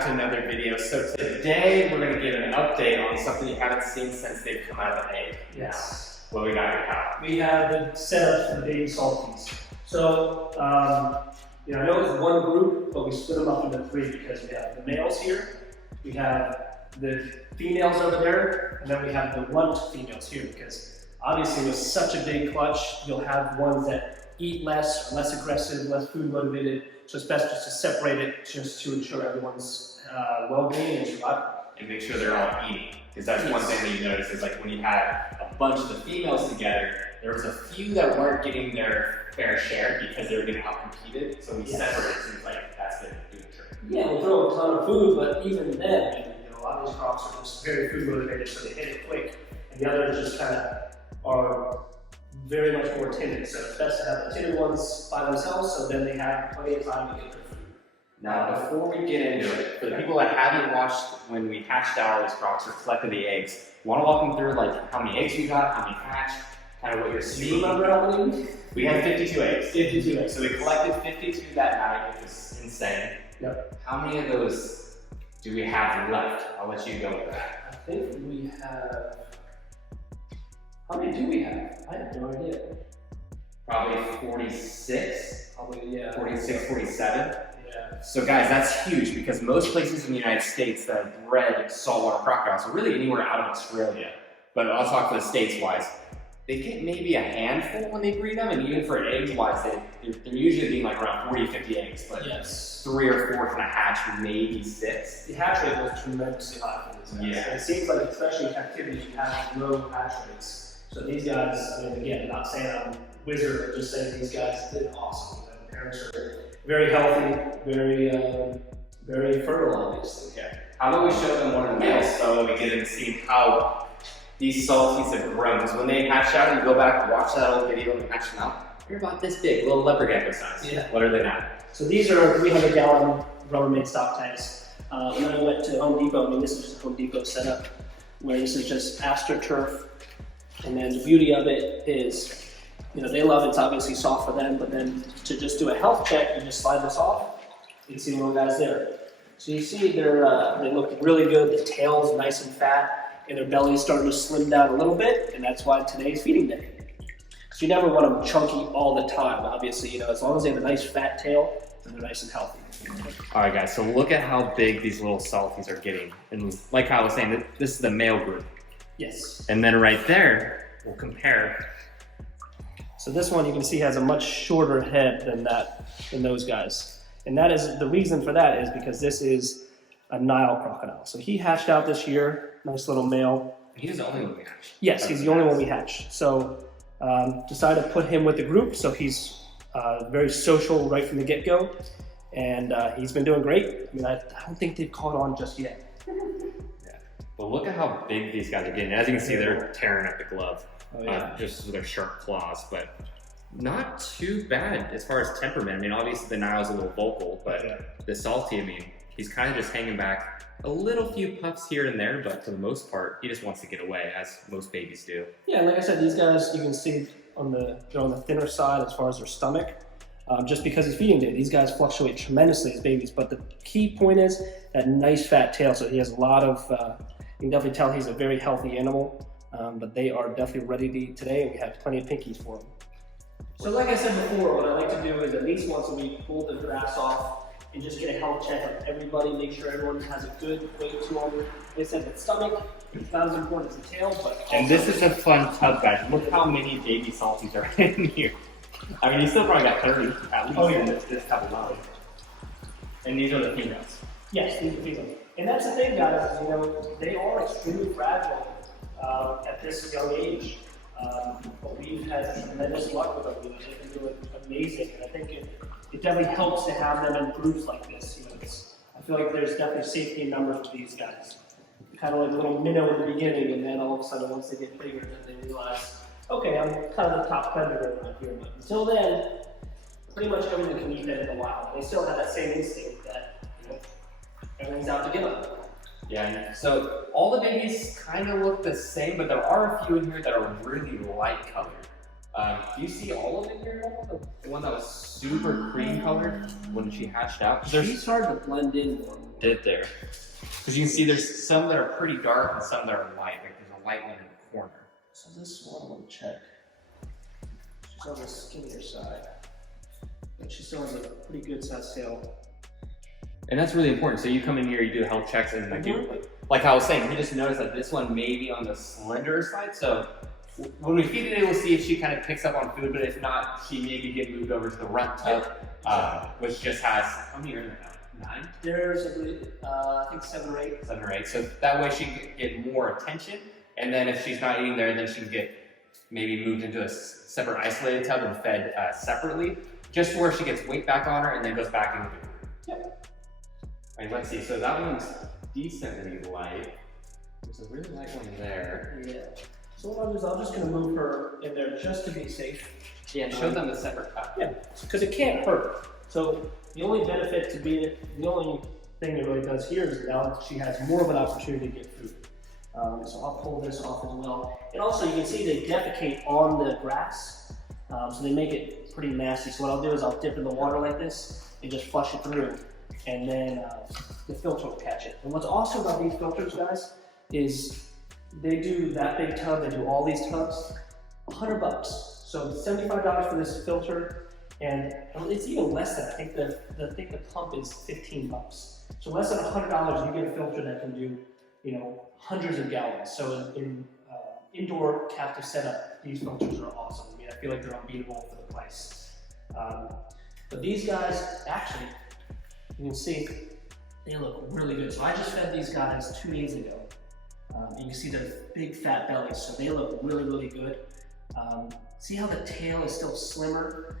back to another video. So today we're going to give an update on something you haven't seen since they've come out of the egg. Yes. What we got here, Kyle? We have the setup for the baby salties. So, I know it's one group, but we split them up into three because we have the males here, we have the females over there, and then we have the runt females here because obviously with such a big clutch, you'll have ones that eat less, are less aggressive, less food motivated. So it's best just to separate it just to ensure everyone's well-being and survival. And make sure they're all eating. Because that's one thing that you notice is like when you had a bunch of the females together, there was a few that weren't getting their fair share because they were getting out-competed. So we separated, it seems like that's been doing the trick. Yeah, we'll throw a ton of food, but even then, a lot of these crops are just very food motivated, so they hit it quick. And the others just kind of are very much more timid. So it's best to have the timid ones by themselves, so then they have plenty of time to get their food. Now, before we get into it, for the people that haven't watched when we hatched out all these crops or collected the eggs, want to walk them through like how many eggs you got, how many hatched, kind of what you're seeing. Remember how many? We had 52 eggs. 52 eggs. So we collected 52 that night, which was insane. Yep. How many of those do we have left? I'll let you go with that. I think we have. How many do we have? I have no idea. Probably 46. Probably, yeah. 46, 47. Yeah. So guys, that's huge because most places in the United States that have bred saltwater crocodiles, or really anywhere out of Australia, but I'll talk for the States wise, they get maybe a handful when they breed them, and even for eggs wise, they're usually being like around 40, 50 eggs, but yes. 3 or 4 kind of hatch, maybe 6. The hatch rate was tremendously high for these guys. Yeah. And it seems like, especially in captivity, you have low hatch rates. So these guys, I mean, again, not saying I'm a wizard, but just saying these guys did awesome. The parents are very healthy, very fertile, obviously. Okay. How about we show them one of the males so we get to see how these salties have grown? Because when they hatch out, you go back and watch that old video and hatch them out, they're about this big, little leopard gecko size. Yeah. What are they now? So these are 300-gallon Rubbermaid stock tanks. When I went to Home Depot, I mean, this is just a Home Depot setup, where this is just AstroTurf. And then the beauty of it is, they love it's obviously soft for them, but then to just do a health check, you just slide this off, you can see the little guys there. So you see they look really good, the tail's nice and fat, and their belly's starting to slim down a little bit, and that's why today's feeding day. So you never want them chunky all the time, obviously, as long as they have a nice fat tail, then they're nice and healthy. All right guys, so look at how big these little salties are getting. And like I was saying, this is the male group. Yes. And then right there, we'll compare. So this one you can see has a much shorter head than those guys. And that is, the reason for that is because this is a Nile crocodile. So he hatched out this year, nice little male. He's the only one we hatched. Yes, he's the only one we hatched. So decided to put him with the group. So he's very social right from the get-go. And he's been doing great. I mean, I don't think they've caught on just yet. Well, look at how big these guys are getting. As you can see, they're tearing up the glove, Oh, yeah. just with their sharp claws, but not too bad as far as temperament. I mean, obviously the Nile's a little vocal, but the salty, I mean, he's kind of just hanging back a little few puffs here and there, but for the most part, he just wants to get away, as most babies do. Yeah, like I said, these guys, you can see they're on the thinner side as far as their stomach. Just because it's feeding day, these guys fluctuate tremendously as babies, but the key point is that nice fat tail, so he has a lot of, you can definitely tell he's a very healthy animal, but they are definitely ready to eat today, and we have plenty of pinkies for them. So like I said before, what I like to do is at least once a week pull the grass off and just get a health check on everybody, make sure everyone has a good weight to them. Like I said, the stomach, it's not as important as the tail, but... And this is a fun tub, guys. Look how many baby salties are in here. I mean, you still probably got 30 at least in this tub alone. And these are the females. Yes, these are females. And that's the thing, guys, they are extremely fragile at this young age. But we've had tremendous luck with them. They've been doing amazing. And I think it definitely helps to have them in groups like this. I feel like there's definitely safety in numbers with these guys. Kind of like a little minnow in the beginning, and then all of a sudden, once they get bigger, then they realize, okay, I'm kind of the top predator around here. But until then, pretty much everything can eat them in the wild. They still have that same instinct that everything's out to get them. Yeah, so all the babies kind of look the same, but there are a few in here that are really light colored. Do you see all of them here? The one that was super cream colored when she hatched out? She started to blend in more. did there. Because you can see there's some that are pretty dark and some that are light. Like there's a light one in the corner. So this one, let me check. She's on the skinnier side, but she still has a pretty good sized tail. And that's really important. So you come in here, you do health checks, and like I was saying, we just noticed that this one may be on the slenderer side. So when we feed it, we'll see if she kind of picks up on food, but if not, she maybe get moved over to the runt tub, which just has, how many are there now? 9? There's, I think 7 or 8. 7 or 8. So that way she can get more attention. And then if she's not eating there, then she can get maybe moved into a separate isolated tub and fed separately, just where she gets weight back on her and then goes back into the group. Yep. All right, let's see. So that one's decently light. There's a really light one there. Yeah. So what I'll do is I'm just going to move her in there just to be safe. Yeah, and show them the separate cup. Yeah, because it can't hurt. So the only benefit to being, the only thing it really does here is now she has more of an opportunity to get food. So I'll pull this off as well. And also you can see they defecate on the grass, so they make it pretty nasty. So what I'll do is I'll dip in the water like this and just flush it through, and then the filter will catch it. And what's awesome about these filters, guys, is they do that big tub, they do all these tubs, $100. So $75 for this filter, and it's even less than, I think the pump is $15. So less than $100, you get a filter that can do, you know, hundreds of gallons. So in indoor captive setup, these filters are awesome. I mean, I feel like they're unbeatable for the price. But these guys, actually, you can see, they look really good. So I just fed these guys 2 days ago. You can see their big fat bellies, so they look really, really good. See how the tail is still slimmer?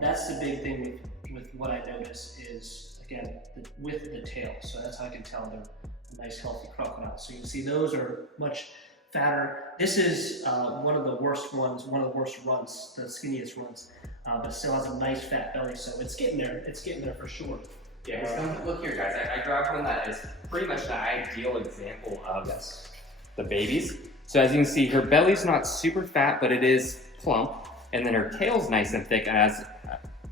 That's the big thing with what I notice is, again, the width of the tail. So that's how I can tell they're a nice, healthy crocodile. So you can see those are much fatter. This is one of the worst ones, one of the worst runts, the skinniest runts, but it still has a nice fat belly. So it's getting there. It's getting there for sure. Yeah, look here, guys. I grabbed one that is pretty much the ideal example of the babies. So as you can see, her belly's not super fat, but it is plump, and then her tail's nice and thick. And as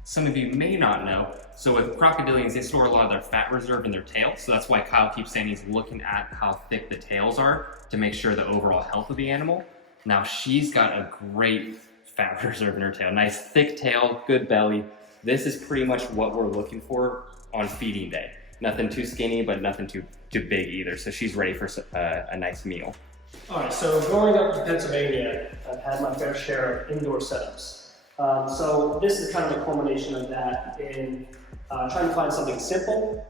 some of you may not know, so with crocodilians, they store a lot of their fat reserve in their tail. So that's why Kyle keeps saying he's looking at how thick the tails are to make sure the overall health of the animal. Now she's got a great fat reserve in her tail. Nice thick tail, good belly. This is pretty much what we're looking for on feeding day. Nothing too skinny, but nothing too big either. So she's ready for a nice meal. All right, so growing up in Pennsylvania, I've had my fair share of indoor setups. So this is kind of a culmination of that in trying to find something simple,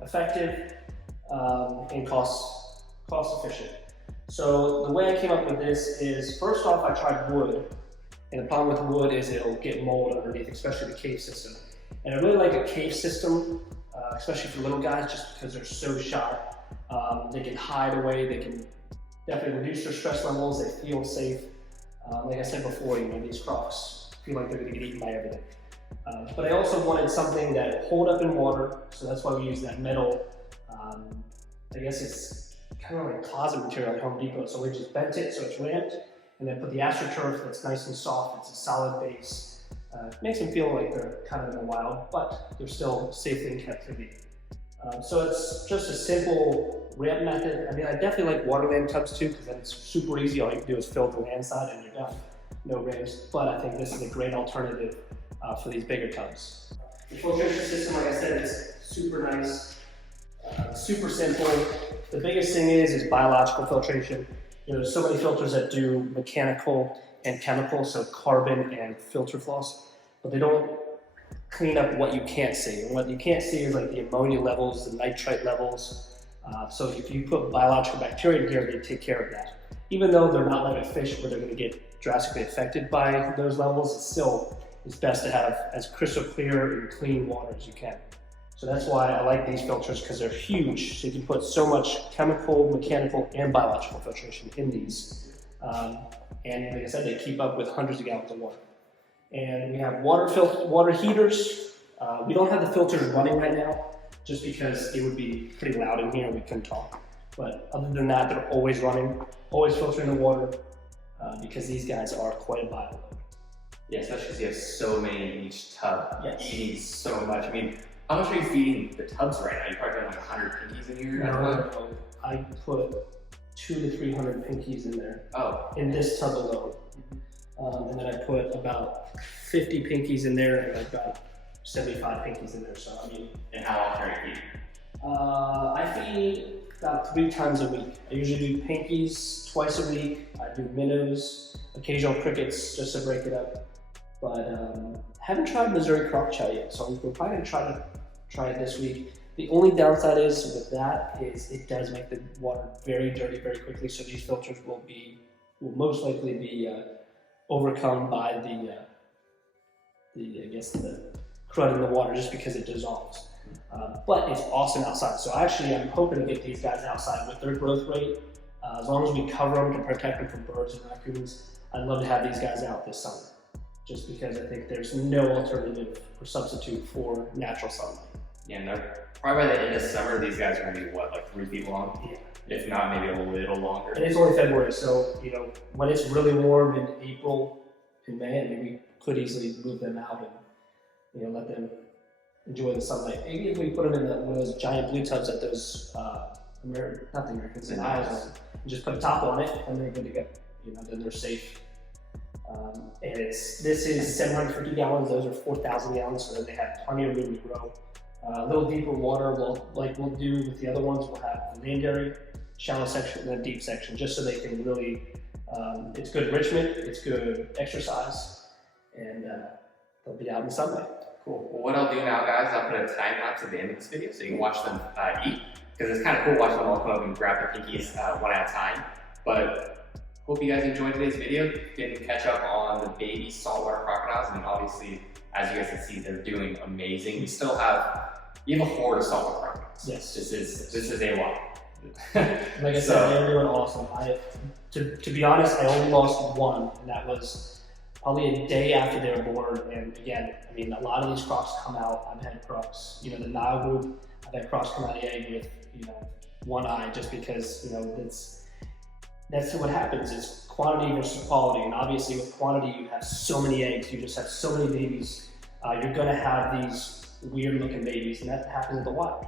effective, and cost efficient. So the way I came up with this is, first off, I tried wood. And the problem with wood is it'll get mold underneath, especially the cave system. And I really like a cave system, especially for little guys, just because they're so shy. They can hide away, they can definitely reduce their stress levels, they feel safe. Like I said before, you know, these crocs feel like they're gonna get eaten by everything. But I also wanted something that hold up in water, so that's why we use that metal, I guess it's kind of like closet material at Home Depot. So we just bent it so it's ramped, and then put the AstroTurf that's nice and soft, it's a solid base. Makes them feel like they're kind of in the wild, but they're still safely in captivity. So it's just a simple ramp method. I mean, I definitely like waterland tubs too, because then it's super easy. All you can do is fill the land side and you're done. No ramps, but I think this is a great alternative for these bigger tubs. The filtration system, like I said, is super nice, super simple. The biggest thing is biological filtration. You know, there's so many filters that do mechanical and chemical, so carbon and filter floss, but they don't clean up what you can't see. And what you can't see is like the ammonia levels, the nitrite levels. So if you put biological bacteria in here, they take care of that. Even though they're not like a fish where they're going to get drastically affected by those levels, it's best to have as crystal clear and clean water as you can. So that's why I like these filters, because they're huge. So you can put so much chemical, mechanical, and biological filtration in these. And like I said, they keep up with hundreds of gallons of water. And we have water heaters. We don't have the filters running right now, just because it would be pretty loud in here and we couldn't talk. But other than that, they're always running, always filtering the water, because these guys are quite a bio load. Yeah, especially because you have so many in each tub, eating so much. I mean, How much are you feeding the tubs right now? You're probably got like 100 pinkies in here. No, I put 200 to 300 pinkies in there. Oh. In this tub alone. And then I put about 50 pinkies in there, and I've got 75 pinkies in there. So I mean. And how often are you feeding? I feed about 3 times a week. I usually do pinkies twice a week. I do minnows, occasional crickets just to break it up. But haven't tried Missouri crocodile yet, so we're probably gonna try it this week. The only downside is with that is it does make the water very dirty very quickly. So these filters will most likely be overcome by the crud in the water just because it dissolves. But it's awesome outside. So actually, I'm hoping to get these guys outside with their growth rate. As long as we cover them to protect them from birds and raccoons, I'd love to have these guys out this summer. Just because I think there's no alternative or substitute for natural sunlight. Yeah, no, probably by the end of summer, these guys are gonna be what, like 3 feet long? Yeah. If not, maybe a little longer. And it's only February, so when it's really warm in April and May, I mean, we could easily move them out and let them enjoy the sunlight. Maybe if we put them in one of those giant blue tubs at those not the Americans, the Isles, and just put a top on it, and they're good to go. Then they're safe. And this is 750 gallons, those are 4,000 gallons, so that they have plenty of room to grow. A little deeper water, like we'll do with the other ones, we'll have the land area, shallow section, and then deep section, just so they can really, it's good enrichment, it's good exercise, and they'll be out in the sunlight. Cool. Well, what I'll do now, guys, I'll put a time lapse at the end of this video so you can watch them eat, because it's kind of cool watching them all come up and grab their pinkies one at a time. But hope you guys enjoyed today's video. Getting to catch up on the baby saltwater crocodiles, and obviously, as you guys can see, they're doing amazing. We have a horde of saltwater crocodiles. Yes. This is a lot. Like I said, they're doing awesome. To be honest, I only lost one, and that was probably a day after they were born. And again, I mean, a lot of these crocs come out. I've had crocs, the Nile group, I've had crocs come out of the egg with, one eye, just because, that's what happens. It's quantity versus quality. And obviously with quantity, you have so many eggs, you just have so many babies. You're gonna have these weird looking babies, and that happens in the wild.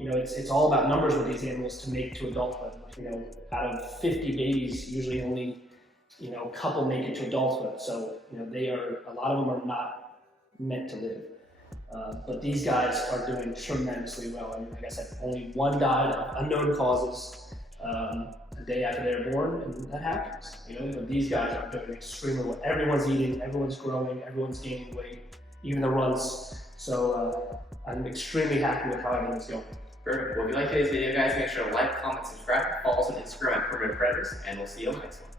It's all about numbers with these animals to make to adulthood. Out of 50 babies, usually only, a couple make it to adulthood. So, a lot of them are not meant to live. But these guys are doing tremendously well. I mean, like I said, only one died of unknown causes a day after they were born, and that happens. But these guys are doing extremely well. Everyone's eating, everyone's growing, everyone's gaining weight, even the runts. So I'm extremely happy with how everything's going. Perfect. Well, if you like today's video, guys, make sure to like, comment, subscribe, follow us on Instagram at Primitive Predators, and we'll see you on the next one.